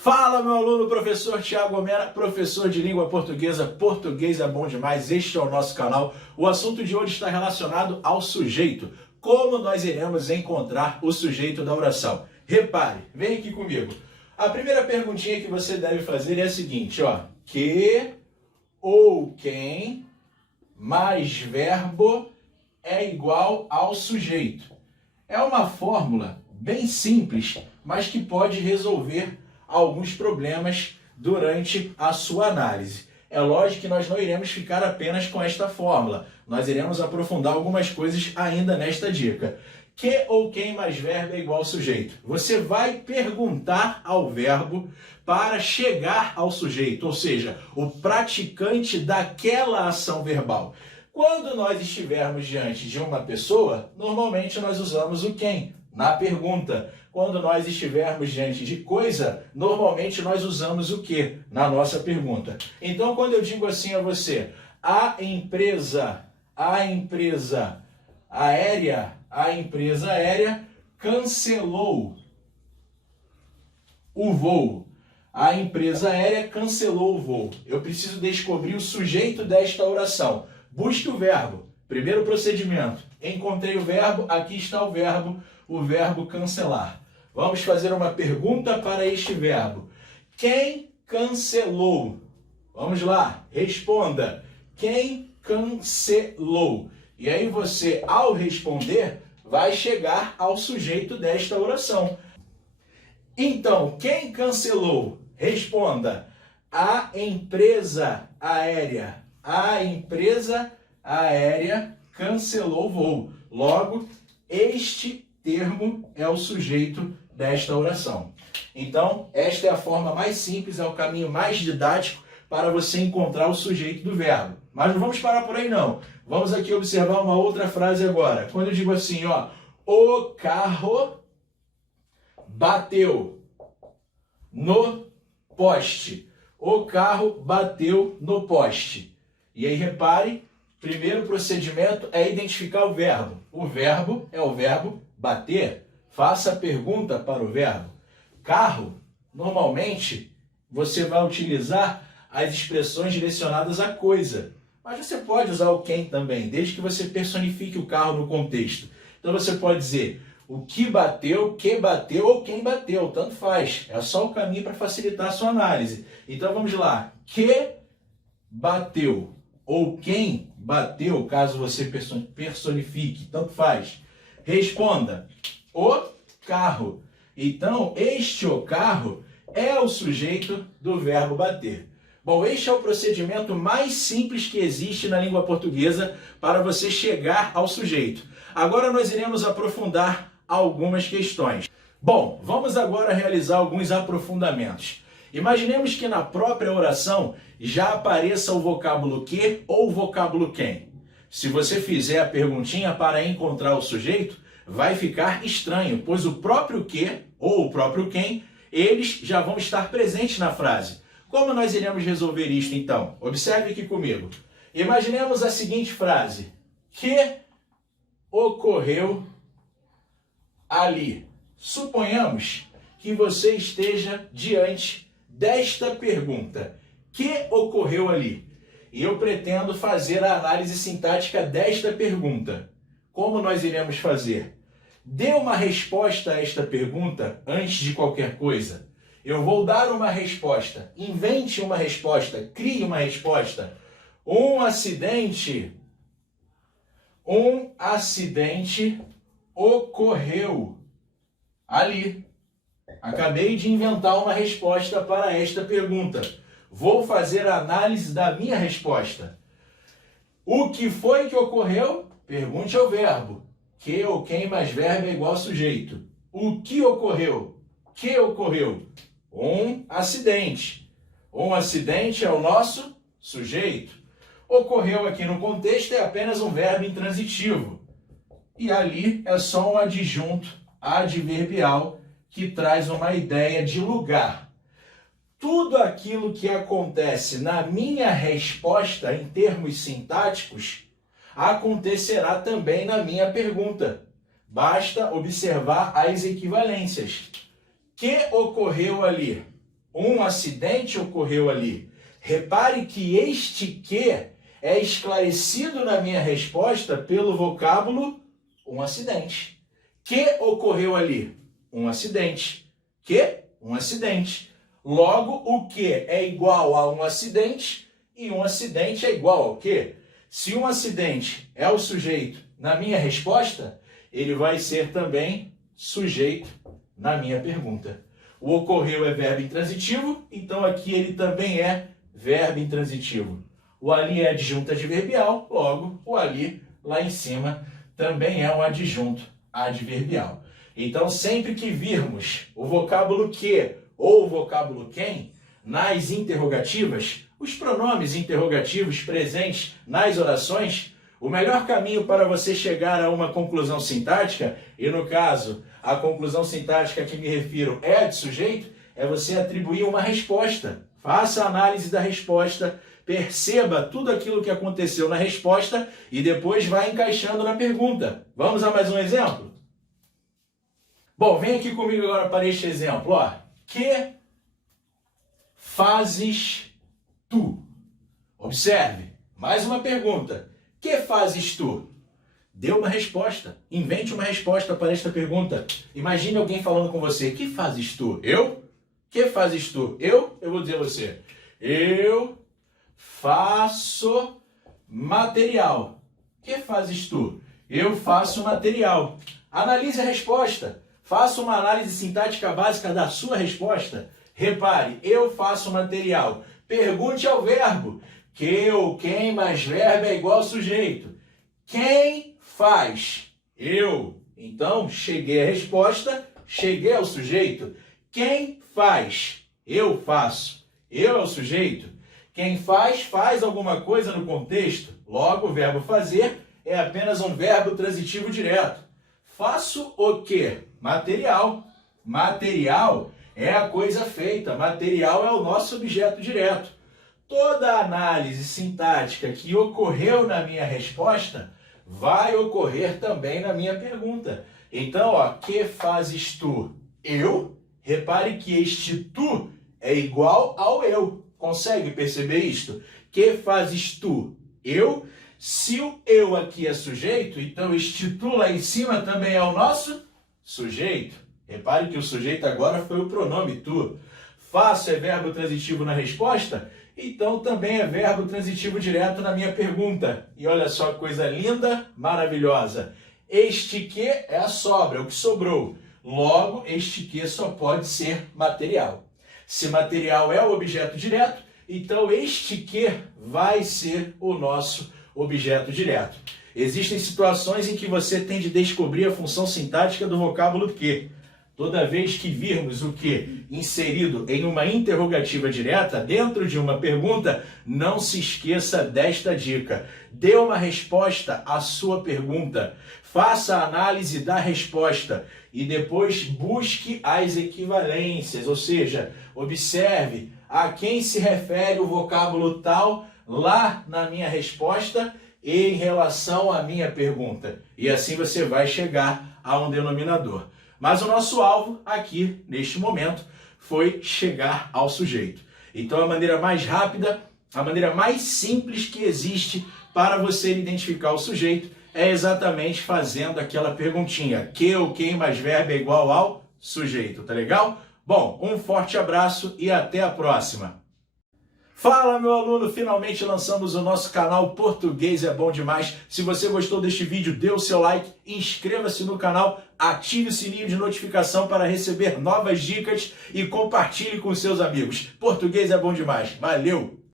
Fala, meu aluno, professor Thiago Homera, professor de língua portuguesa. Português é bom demais, este é o nosso canal. O assunto de hoje está relacionado ao sujeito. Como nós iremos encontrar o sujeito da oração? Repare, vem aqui comigo. A primeira perguntinha que você deve fazer é a seguinte, ó. Que ou quem mais verbo é igual ao sujeito? É uma fórmula bem simples, mas que pode resolver alguns problemas durante a sua análise. É lógico que nós não iremos ficar apenas com esta fórmula. Nós iremos aprofundar algumas coisas ainda nesta dica. Que ou quem mais verbo é igual ao sujeito? Você vai perguntar ao verbo para chegar ao sujeito, ou seja, o praticante daquela ação verbal. Quando nós estivermos diante de uma pessoa, normalmente nós usamos o quem na pergunta. Quando nós estivermos diante de coisa, normalmente nós usamos o que na nossa pergunta. Então, quando eu digo assim a você, a empresa aérea cancelou o voo. A empresa aérea cancelou o voo. Eu preciso descobrir o sujeito desta oração. Busque o verbo. Primeiro procedimento. Encontrei o verbo, aqui está o verbo cancelar. Vamos fazer uma pergunta para este verbo. Quem cancelou? Vamos lá, responda. Quem cancelou? E aí você, ao responder, vai chegar ao sujeito desta oração. Então, quem cancelou? Responda. A empresa aérea. A empresa aérea cancelou o voo. Logo, este termo é o sujeito desta oração. Então, esta é a forma mais simples, é o caminho mais didático para você encontrar o sujeito do verbo. Mas não vamos parar por aí não. Vamos aqui observar uma outra frase agora. Quando eu digo assim, ó, o carro bateu no poste. O carro bateu no poste. E aí repare, primeiro procedimento é identificar o verbo. O verbo é o verbo bater. Faça a pergunta para o verbo. Carro, normalmente, você vai utilizar as expressões direcionadas à coisa. Mas você pode usar o quem também, desde que você personifique o carro no contexto. Então você pode dizer o que bateu ou quem bateu, tanto faz. É só o caminho para facilitar a sua análise. Então vamos lá. Que bateu ou quem bateu, caso você personifique, tanto faz. Responda. O carro. Então, este o carro é o sujeito do verbo bater. Bom, este é o procedimento mais simples que existe na língua portuguesa para você chegar ao sujeito. Agora nós iremos aprofundar algumas questões. Bom, vamos agora realizar alguns aprofundamentos. Imaginemos que na própria oração já apareça o vocábulo que ou o vocábulo quem. Se você fizer a perguntinha para encontrar o sujeito, vai ficar estranho, pois o próprio que ou o próprio quem, eles já vão estar presentes na frase. Como nós iremos resolver isto então? Observe aqui comigo. Imaginemos a seguinte frase. Que ocorreu ali? Suponhamos que você esteja diante desta pergunta. Que ocorreu ali? E eu pretendo fazer a análise sintática desta pergunta. Como nós iremos fazer? Dê uma resposta a esta pergunta antes de qualquer coisa. Eu vou dar uma resposta. Invente uma resposta. Crie uma resposta. Um acidente ocorreu ali. Acabei de inventar uma resposta para esta pergunta. Vou fazer a análise da minha resposta. O que foi que ocorreu? Pergunte ao verbo. Que ou quem mais verbo é igual ao sujeito. O que ocorreu? Que ocorreu? Um acidente. Um acidente é o nosso sujeito. Ocorreu aqui no contexto é apenas um verbo intransitivo. E ali é só um adjunto adverbial que traz uma ideia de lugar. Tudo aquilo que acontece na minha resposta em termos sintáticos acontecerá também na minha pergunta. Basta observar as equivalências. Que ocorreu ali? Um acidente ocorreu ali. Repare que este que é esclarecido na minha resposta pelo vocábulo um acidente. Que ocorreu ali? Um acidente. Que? Um acidente. Logo, o que é igual a um acidente e um acidente é igual ao quê? Se um acidente é o sujeito na minha resposta, ele vai ser também sujeito na minha pergunta. O ocorreu é verbo intransitivo, então aqui ele também é verbo intransitivo. O ali é adjunto adverbial, logo o ali lá em cima também é um adjunto adverbial. Então sempre que virmos o vocábulo que ou o vocábulo quem nas interrogativas, os pronomes interrogativos presentes nas orações, o melhor caminho para você chegar a uma conclusão sintática, e no caso, a conclusão sintática a que me refiro é a de sujeito, é você atribuir uma resposta. Faça a análise da resposta, perceba tudo aquilo que aconteceu na resposta e depois vai encaixando na pergunta. Vamos a mais um exemplo? Bom, vem aqui comigo agora para este exemplo. Ó. Que fazes tu? Observe, mais uma pergunta. Que fazes tu? Dê uma resposta. Invente uma resposta para esta pergunta. Imagine alguém falando com você. Que fazes tu? Eu? Que fazes tu? Eu vou dizer a você. Eu faço material. Que fazes tu? Eu faço material. Analise a resposta. Faça uma análise sintática básica da sua resposta. Repare, eu faço material. Pergunte ao verbo. Que ou quem mais verbo é igual ao sujeito. Quem faz? Eu. Então, cheguei à resposta, cheguei ao sujeito. Quem faz? Eu faço. Eu é o sujeito. Quem faz, faz alguma coisa no contexto. Logo, o verbo fazer é apenas um verbo transitivo direto. Faço o quê? Material. Material é a coisa feita. Material é o nosso objeto direto. Toda a análise sintática que ocorreu na minha resposta vai ocorrer também na minha pergunta. Então, ó, que fazes tu? Eu. Repare que este tu é igual ao eu. Consegue perceber isto? Que fazes tu? Eu. Se o eu aqui é sujeito, então este tu lá em cima também é o nosso sujeito. Repare que o sujeito agora foi o pronome tu. Faço é verbo transitivo na resposta, então também é verbo transitivo direto na minha pergunta. E olha só que coisa linda, maravilhosa. Este que é a sobra, o que sobrou. Logo, este que só pode ser material. Se material é o objeto direto, então este que vai ser o nosso objeto direto. Existem situações em que você tem de descobrir a função sintática do vocábulo que. Toda vez que virmos o que inserido em uma interrogativa direta, dentro de uma pergunta, não se esqueça desta dica. Dê uma resposta à sua pergunta. Faça a análise da resposta e depois busque as equivalências, ou seja, observe a quem se refere o vocábulo tal lá na minha resposta e em relação à minha pergunta. E assim você vai chegar a um denominador. Mas o nosso alvo aqui, neste momento, foi chegar ao sujeito. Então a maneira mais rápida, a maneira mais simples que existe para você identificar o sujeito é exatamente fazendo aquela perguntinha. Que ou quem mais verbo é igual ao sujeito, tá legal? Bom, um forte abraço e até a próxima! Fala, meu aluno! Finalmente lançamos o nosso canal Português é Bom Demais. Se você gostou deste vídeo, dê o seu like, inscreva-se no canal, ative o sininho de notificação para receber novas dicas e compartilhe com seus amigos. Português é bom demais. Valeu!